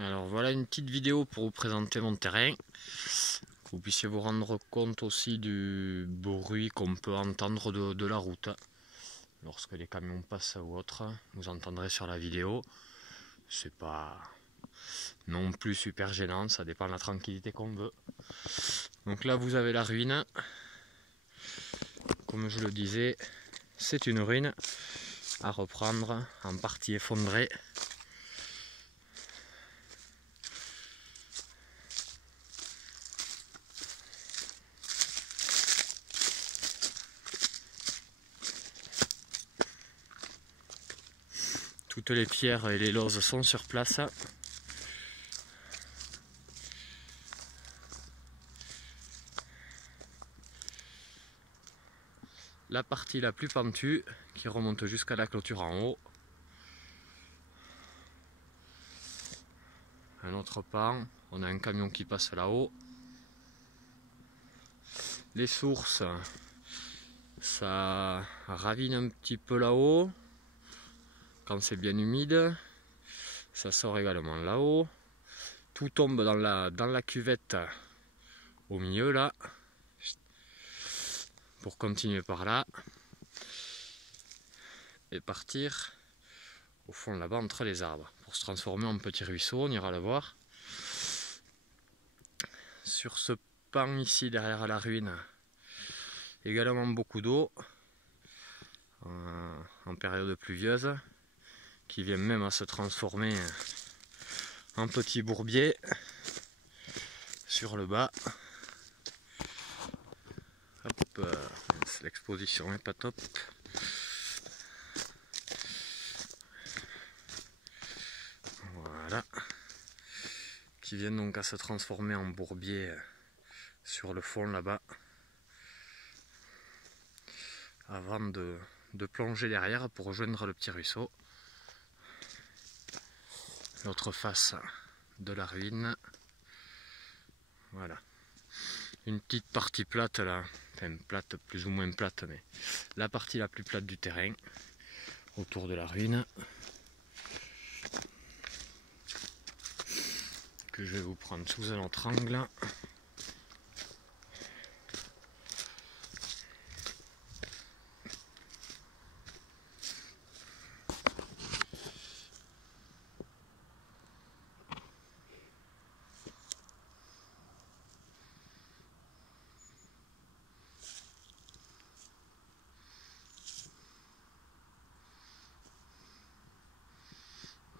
Alors voilà une petite vidéo pour vous présenter mon terrain, que vous puissiez vous rendre compte aussi du bruit qu'on peut entendre de la route. Lorsque les camions passent ou autre, vous entendrez sur la vidéo. C'est pas non plus super gênant, ça dépend de la tranquillité qu'on veut. Donc là vous avez la ruine. Comme je le disais, c'est une ruine à reprendre, en partie effondrée. Toutes les pierres et les lauses sont sur place. La partie la plus pentue qui remonte jusqu'à la clôture en haut. Un autre pan, on a un camion qui passe là-haut. Les sources, ça ravine un petit peu là-haut. Quand c'est bien humide, ça sort également là-haut. Tout tombe dans la cuvette au milieu là. Pour continuer par là. Et partir au fond là-bas entre les arbres. Pour se transformer en petit ruisseau, on ira le voir. Sur ce pan ici derrière la ruine, également beaucoup d'eau en période pluvieuse, qui vient même à se transformer en petit bourbier sur le bas. L'exposition n'est pas top. Voilà. Qui viennent donc à se transformer en bourbier sur le fond là-bas. Avant de plonger derrière pour rejoindre le petit ruisseau. L'autre face de la ruine. Voilà. Une petite partie plate là, enfin plate, plus ou moins plate, mais la partie la plus plate du terrain, autour de la ruine, que je vais vous prendre sous un autre angle.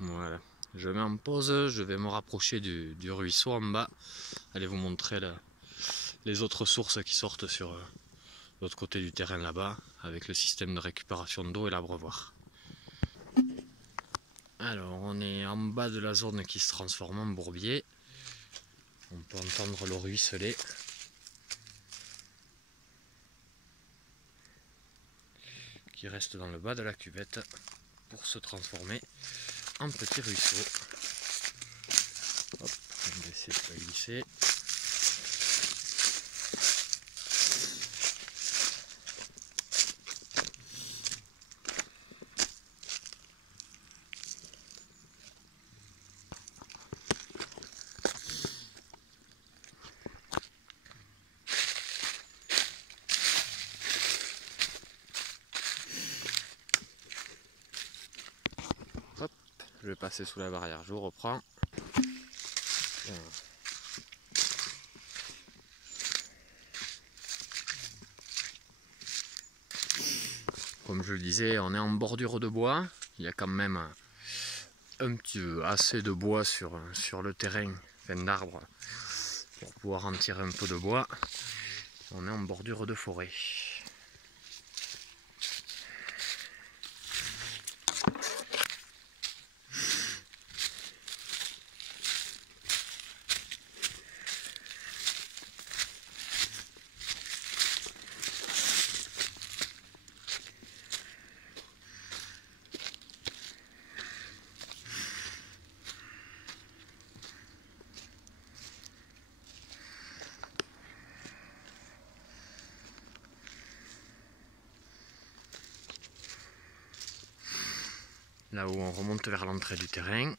Voilà, je mets en pause, je vais me rapprocher du ruisseau en bas, aller vous montrer les autres sources qui sortent sur l'autre côté du terrain là-bas, avec le système de récupération d'eau et l'abreuvoir. Alors on est en bas de la zone qui se transforme en bourbier, on peut entendre l'eau ruisseler. Qui reste dans le bas de la cuvette pour se transformer en petit ruisseau. Hop, on va essayer de pas glisser. Hop, je vais passer sous la barrière, je vous reprends. Comme je le disais, on est en bordure de bois. Il y a quand même assez de bois sur le terrain, enfin d'arbres, pour pouvoir en tirer un peu de bois. On est en bordure de forêt. Là où on remonte vers l'entrée du terrain.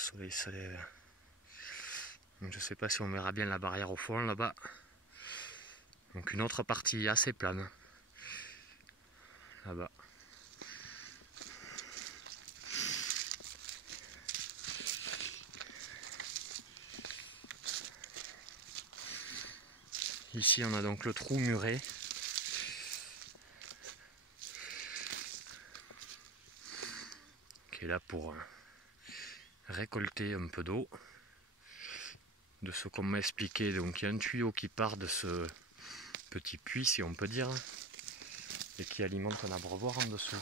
soleil se lève. Donc je ne sais pas si on verra bien la barrière au fond là-bas. Donc une autre partie assez plane. Là-bas. Ici on a donc le trou muré. Qui est là pour récolter un peu d'eau. De ce qu'on m'a expliqué, donc il y a un tuyau qui part de ce petit puits, si on peut dire, et qui alimente un abreuvoir en dessous.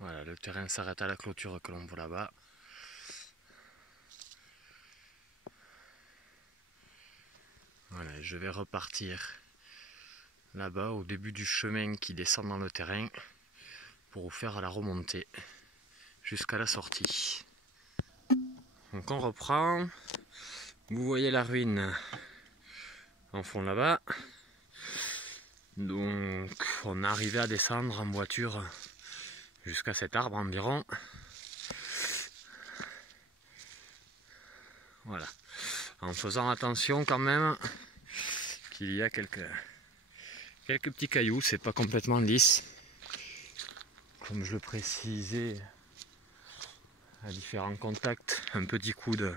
Voilà, le terrain s'arrête à la clôture que l'on voit là-bas. Voilà, je vais repartir là-bas au début du chemin qui descend dans le terrain pour vous faire la remontée jusqu'à la sortie. Donc on reprend. Vous voyez la ruine en fond là-bas. Donc on est arrivé à descendre en voiture jusqu'à cet arbre environ. Voilà. En faisant attention quand même qu'il y a quelques petits cailloux, c'est pas complètement lisse. Comme je le précisais à différents contacts, un petit coup de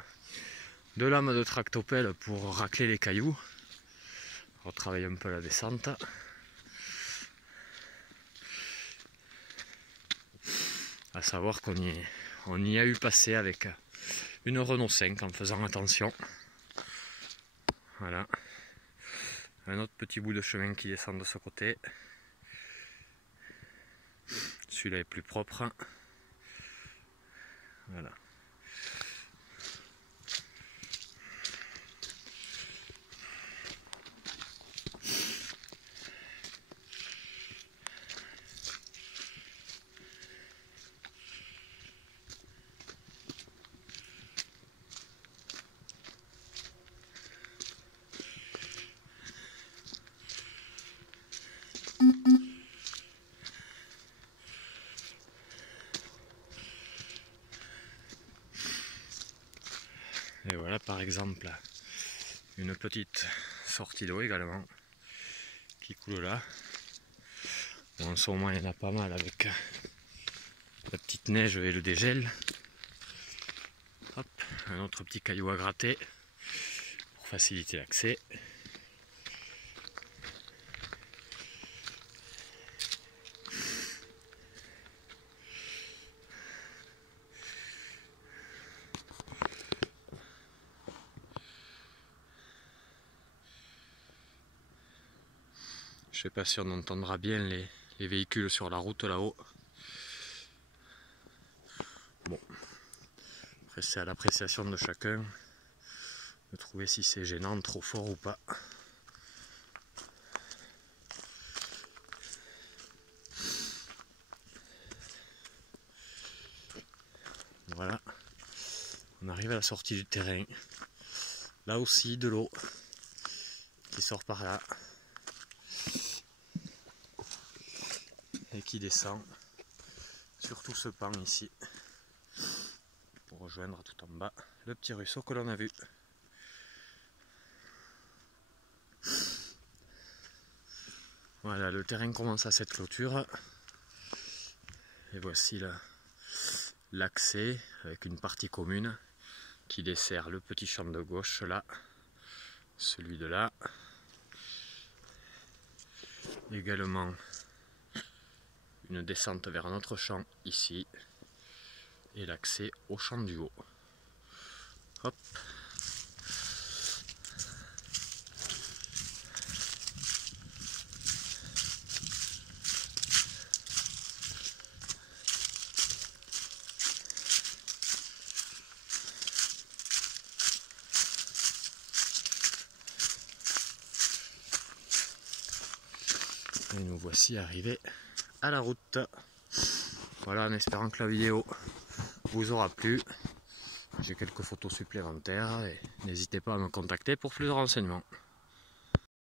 lame de tractopelle pour racler les cailloux. Retravailler un peu la descente. À savoir qu'on y a eu passé avec une Renault 5 en faisant attention. Voilà. Un autre petit bout de chemin qui descend de ce côté. Celui-là est plus propre. Voilà. Et voilà par exemple une petite sortie d'eau également qui coule là. Bon, en ce moment il y en a pas mal avec la petite neige et le dégel. Hop, un autre petit caillou à gratter pour faciliter l'accès. Je sais pas si on entendra bien les véhicules sur la route là-haut. Bon, après c'est à l'appréciation de chacun de trouver si c'est gênant, trop fort ou pas. Voilà, on arrive à la sortie du terrain. Là aussi de l'eau qui sort par là et qui descend sur tout ce pan ici. rejoindre tout en bas le petit ruisseau que l'on a vu. Voilà, le terrain commence à cette clôture. Et voici l'accès avec une partie commune qui dessert le petit champ de gauche là, celui de là. Également une descente vers un autre champ ici et l'accès au champ du haut. Hop. Et nous voici arrivés à la route. Voilà, en espérant que la vidéo vous aura plu. J'ai quelques photos supplémentaires et n'hésitez pas à me contacter pour plus de renseignements.